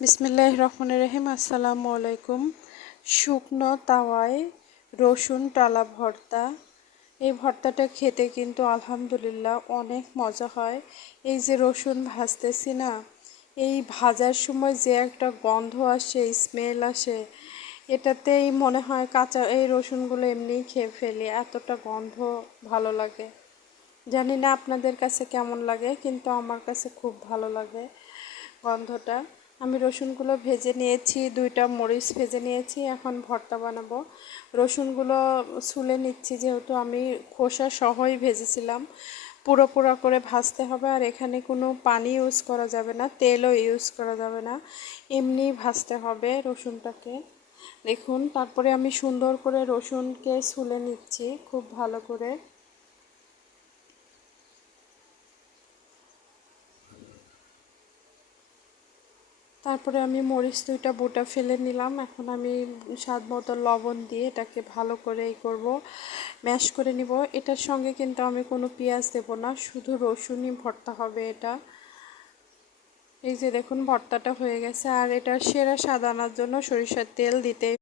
বিসমিল্লাহির রহমানির রহিম। আসসালামু আলাইকুম। শুকনো তাওয়ায় রসুন টালা ভর্তা। এই ভর্তাটা খেতে কিন্তু আলহামদুলিল্লাহ অনেক মজা হয়। এই যে রসুন ভাজতেছি না, এই ভাজার সময় যে একটা গন্ধ আসে, স্মেল আসে, এটাতেই মনে হয় কাঁচা এই রসুনগুলো এমনিই খেয়ে ফেলি, এতটা গন্ধ ভালো লাগে। জানি না আপনাদের কাছে কেমন লাগে, কিন্তু আমার কাছে খুব ভালো লাগে গন্ধটা। আমি রসুনগুলো ভেজে নিয়েছি, 2টা মরিচ ভেজে নিয়েছি, এখন ভর্তা বানাবো। রসুনগুলো ছুলে নিচ্ছি, যেহেতু আমি খোসা সহই ভেজেছিলাম। পুরো পুরো করে ভাজতে হবে, আর এখানে কোনো পানি ইউজ করা যাবে না, তেলও ইউজ করা যাবে না, এমনি ভাজতে হবে রসুনটাকে। দেখুন, তারপরে আমি সুন্দর করে রসুনকে ছুলে নিচ্ছি খুব ভালো করে। তারপরে আমি মরিচ 2টা বোটা ফেলে নিলাম। এখন আমি স্বাদ মতো লবণ দিয়ে এটাকে ভালো করে করব, ম্যাশ করে নিব। এটার সঙ্গে কিন্তু আমি কোনো পেঁয়াজ দেব না, শুধু রসুনই ভর্তা হবে এটা। এই যে দেখুন, ভর্তাটা হয়ে গেছে। আর এটা সেরা স্বাদ আনার জন্য সরিষার তেল দিতে